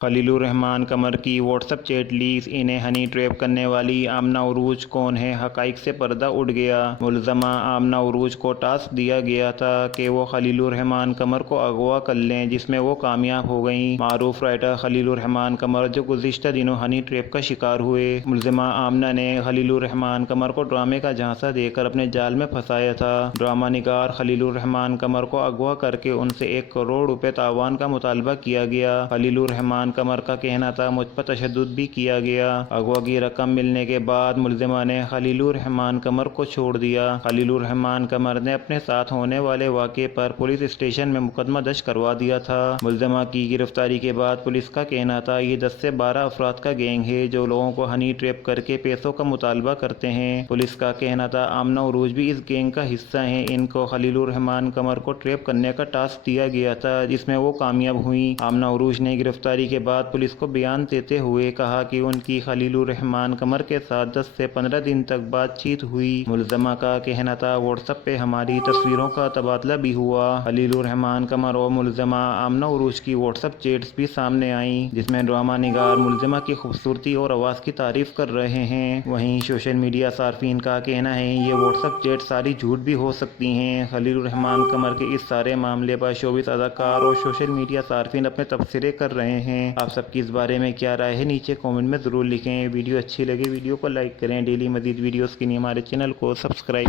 खलीलुर्रहमान कमर की WhatsApp chat leaks, इन्हें honey trap करने वाली आमना उरूज कौन है? हकाइक से पर्दा उठ गया। मुलज़मा आमना उरूज को टास्क दिया गया था कि वो खलीलुर्रहमान कमर को अगवा कर लें, जिसमें वो कामयाब हो गईं। मारूफ राइटर खलीलुर्रहमान कमर जो गुज़िश्ता दिनों हनी ट्रैप का शिकार हुए। मुलज़मा आमना ने खलीलुर्रहमान कमर को ड्रामे का झांसा देकर अपने जाल में फंसाया था। ड्रामा निगार खलीलुर्रहमान कमर को अगवा करके उनसे 1 करोड़ रुपए तावान का मुतालबा किया गया। खलीलुर्रहमान कमर का कहना था, मुझ पर तशद्दुद भी किया गया। अगवा की रकम मिलने के बाद मुलज़िमा ने खलीलुर्रहमान कमर को छोड़ दिया। खलीलुर्रहमान कमर ने अपने साथ होने वाले वाक़े पर पुलिस स्टेशन में मुकदमा दर्ज करवा दिया था। मुलज़िमा की गिरफ्तारी के बाद पुलिस का कहना था, ये 10 से 12 अफराद का गैंग है जो लोगों को हनी ट्रैप करके पैसों का मुतालबा करते हैं। पुलिस का कहना था, आमना उरूज भी इस गैंग का हिस्सा हैं। इनको खलीलुर्रहमान कमर को ट्रैप करने का टास्क दिया गया था, जिसमें वो कामयाब हुई। आमना उरूज ने गिरफ्तारी के बाद पुलिस को बयान देते हुए कहा कि उनकी खलीलुर्रहमान कमर के साथ 10 से 15 दिन तक बातचीत हुई। मुलज़मा का कहना था, व्हाट्सएप पे हमारी तस्वीरों का तबादला भी हुआ। खलीलुर्रहमान कमर और मुलज़मा आमना उरूज की व्हाट्सएप चैट्स भी सामने आई, जिसमें ड्रामा निगार मुलज़मा की खूबसूरती और आवाज़ की तारीफ कर रहे हैं। वहीं सोशल मीडिया सार्फिन का कहना है, ये व्हाट्सएप चैट सारी झूठ भी हो सकती हैं। खलीलुर्रहमान कमर के इस सारे मामले पर शोबिस अदाकार और सोशल मीडिया सार्फिन अपने तबसरे कर रहे हैं। आप सबकी इस बारे में क्या राय है? नीचे कमेंट में ज़रूर लिखें। वीडियो अच्छी लगे वीडियो को लाइक करें। डेली मज़ीद वीडियोस के लिए हमारे चैनल को सब्सक्राइब